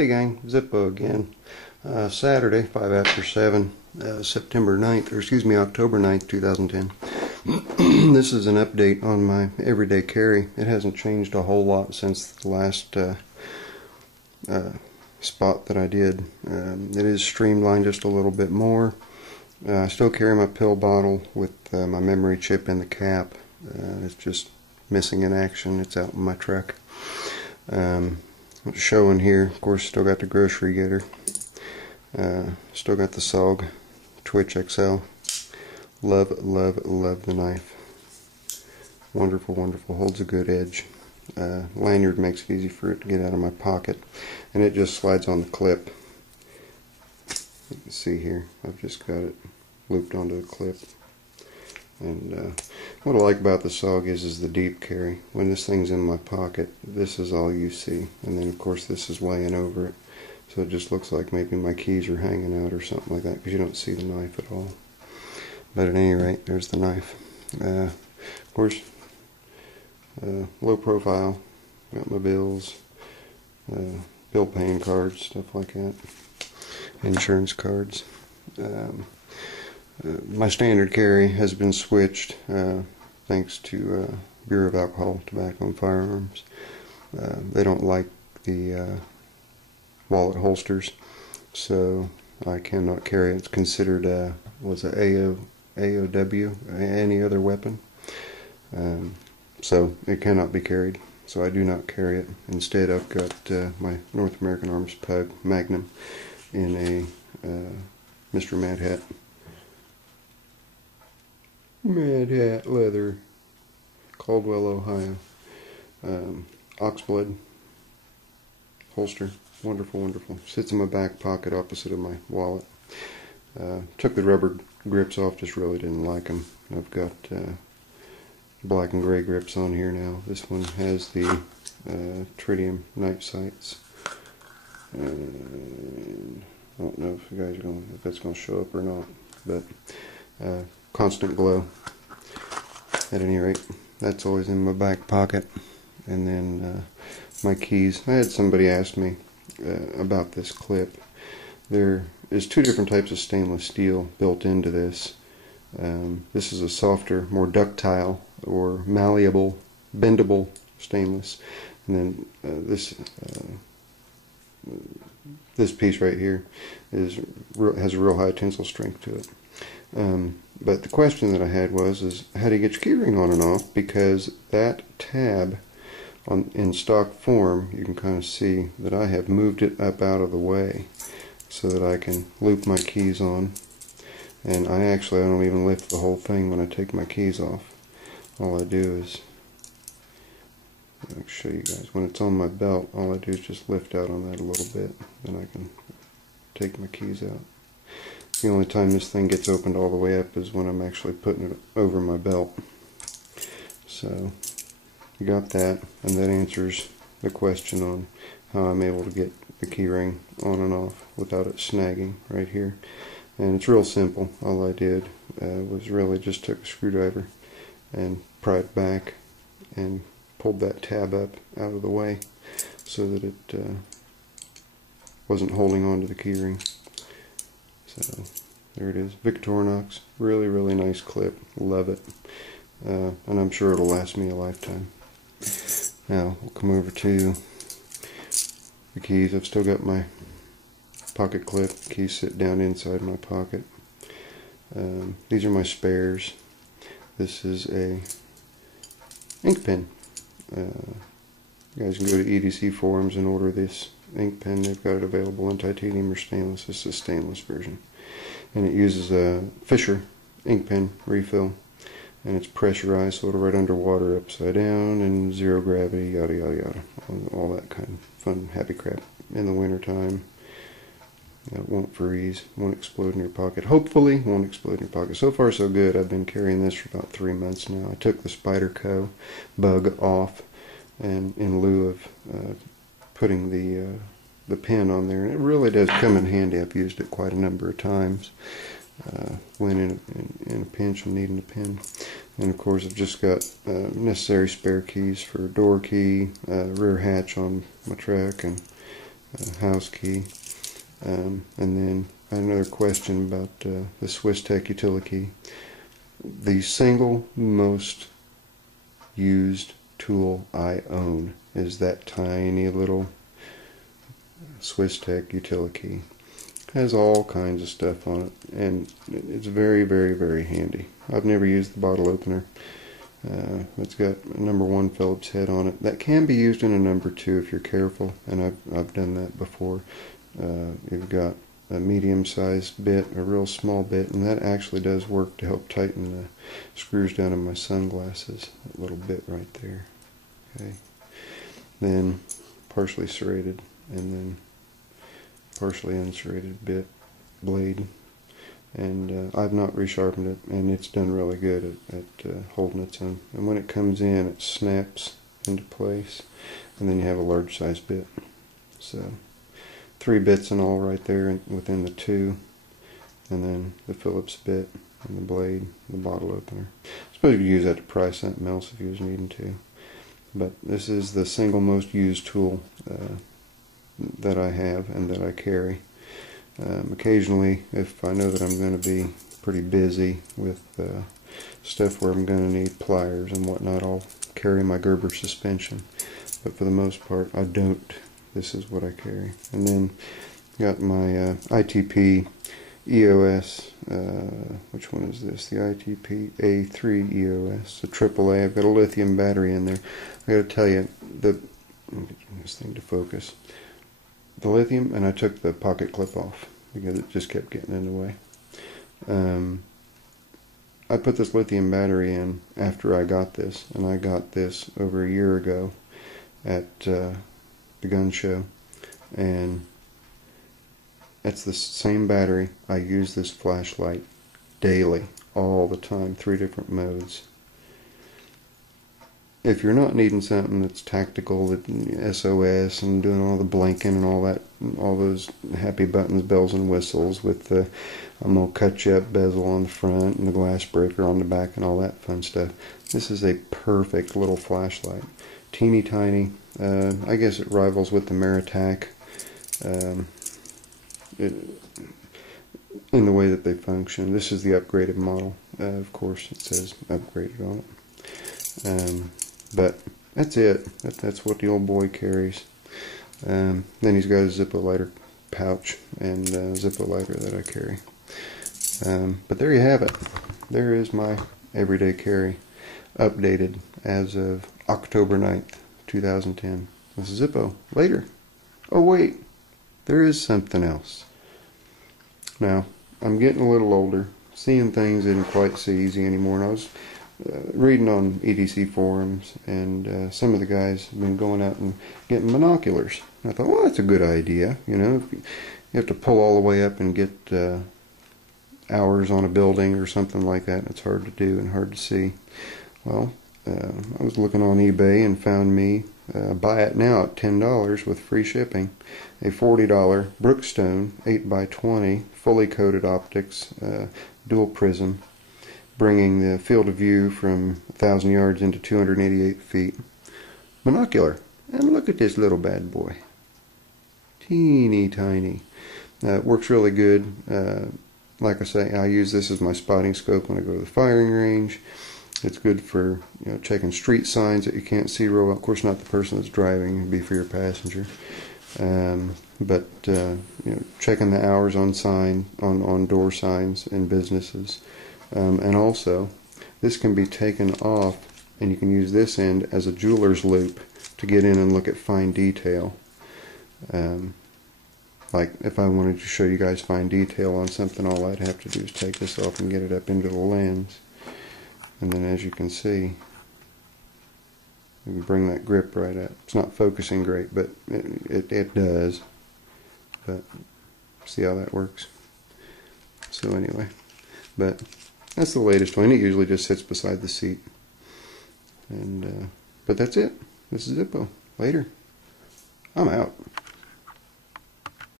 Hey gang, Zippo again. Saturday, 5 after 7, September 9th, or excuse me, October 9th, 2010. This is an update on my everyday carry. It hasn't changed a whole lot since the last spot that I did. It is streamlined just a little bit more. I still carry my pill bottle with my memory chip in the cap. It's just missing in action. It's out in my truck. Showing here, of course, still got the grocery getter. Still got the SOG Twitch XL. Love, love, love the knife. Wonderful, wonderful. Holds a good edge. Lanyard makes it easy for it to get out of my pocket, and it just slides on the clip. You can see here, I've just got it looped onto the clip. And what I like about the SOG is the deep carry. When this thing's in my pocket, this is all you see. And then of course this is laying over it. So it just looks like maybe my keys are hanging out or something like that, because you don't see the knife at all. But at any rate, there's the knife. Of course, low profile. Got my bills, bill paying cards, stuff like that. Insurance cards. My standard carry has been switched thanks to Bureau of Alcohol, Tobacco, and Firearms. They don't like the wallet holsters, so I cannot carry it. It's considered was it AOW, any other weapon, so it cannot be carried. So I do not carry it. Instead, I've got my North American Arms Pug Magnum in a Mr. Mad Hat. Mad Hat leather, Caldwell, Ohio. Oxblood holster. Wonderful, wonderful. Sits in my back pocket opposite of my wallet. Took the rubber grips off, just really didn't like them. I've got black and gray grips on here now. This one has the tritium night sights. And I don't know if you guys are if that's going to show up or not, but constant glow. At any rate, that's always in my back pocket. And then my keys. I had somebody ask me about this clip. There is two different types of stainless steel built into this. This is a softer, more ductile or malleable, bendable stainless. And then this piece right here has a real high tensile strength to it. But the question that I had was how do you get your keyring on and off? Because that tab in stock form, you can kind of see that I have moved it up out of the way so that I can loop my keys on. And I don't even lift the whole thing when I take my keys off. All I do is, I'll show you guys, when it's on my belt, all I do is just lift out on that a little bit, then I can take my keys out. The only time this thing gets opened all the way up is when I'm actually putting it over my belt. So you got that, and that answers the question on how I'm able to get the keyring on and off without it snagging right here. And it's real simple. All I did was really just took a screwdriver and pried back and pulled that tab up out of the way so that it wasn't holding on to the keyring. So there it is, Victorinox. Really, really nice clip. Love it. And I'm sure it'll last me a lifetime. Now we'll come over to the keys. I've still got my pocket clip. Keys sit down inside my pocket. These are my spares. This is a ink pen. You guys can go to EDC forums and order this ink pen. They've got it available in titanium or stainless. This is a stainless version, and it uses a Fisher ink pen refill, and it's pressurized, so it'll write underwater, upside down, and zero gravity, yada yada yada, all that kind of fun happy crap in the winter time. It won't freeze, won't explode in your pocket. Hopefully won't explode in your pocket. So far so good. I've been carrying this for about 3 months now. I took the Spyderco bug off, and in lieu of putting the pin on there, and it really does come in handy. I've used it quite a number of times when in a pinch and needing a pin. And of course I've just got necessary spare keys for door key, rear hatch on my truck, and house key. And then I had another question about the Swiss Tech utility key. The single most used tool I own is that tiny little Swiss Tech utility key. It has all kinds of stuff on it, and it's very, very, very handy. I've never used the bottle opener. It's got a number 1 Phillips head on it. That can be used in a number 2 if you're careful, and I've done that before. You've got a medium-sized bit, a real small bit, and that actually does work to help tighten the screws down in my sunglasses. That little bit right there. Okay. Then partially serrated, and then partially unserrated bit, blade, and I've not resharpened it, and it's done really good at holding its own. And when it comes in, it snaps into place, and then you have a large size bit. So 3 bits in all right there within the 2, and then the Phillips bit and the blade, the bottle opener. I suppose you could use that to pry something else if you was needing to, but this is the single most used tool that I have and that I carry. Occasionally, if I know that I'm going to be pretty busy with stuff where I'm going to need pliers and whatnot, I'll carry my Gerber suspension, but for the most part I don't. This is what I carry. And then got my ITP EOS, which one is this? The ITP A3 EOS, the AAA. I've got a lithium battery in there. I got to tell you, let me get this thing to focus. The lithium, and I took the pocket clip off because it just kept getting in the way. I put this lithium battery in after I got this, and I got this over a year ago at the gun show, and it's the same battery. I use this flashlight daily, all the time, 3 different modes. If you're not needing something that's tactical, that SOS and doing all the blinking and all that, all those happy buttons, bells and whistles with the I'm gonna cut you up bezel on the front and the glass breaker on the back and all that fun stuff, this is a perfect little flashlight. Teeny tiny. I guess it rivals with the Maritac in the way that they function. This is the upgraded model. Of course, it says upgraded on it. But that's it. That's what the old boy carries. Then he's got a Zippo lighter pouch and Zippo lighter that I carry. But there you have it. There is my everyday carry, updated as of October 9th, 2010. With Zippo. Later. Oh wait, there is something else. Now, I'm getting a little older. Seeing things isn't quite so easy anymore. And I was reading on EDC forums, and some of the guys have been going out and getting binoculars. And I thought, well, that's a good idea. You know, if you have to pull all the way up and get hours on a building or something like that, it's hard to do and hard to see. Well, I was looking on eBay and found me, buy it now at $10 with free shipping, a $40 Brookstone 8x20 fully coated optics dual prism, bringing the field of view from 1,000 yards into 288 feet. Binocular. And look at this little bad boy. Teeny tiny. It works really good. Like I say, I use this as my spotting scope when I go to the firing range. It's good for, you know, checking street signs that you can't see real well. Of course, not the person that's driving. It'd be for your passenger. But you know, checking the hours on on door signs in businesses. And also, this can be taken off, and you can use this end as a jeweler's loop to get in and look at fine detail. Like if I wanted to show you guys fine detail on something, all I'd have to do is take this off and get it up into the lens. And then, as you can see, you can bring that grip right up. It's not focusing great, but it does. But see how that works? So anyway, but that's the latest one. It usually just sits beside the seat. And but that's it. This is Zippo. Later. I'm out.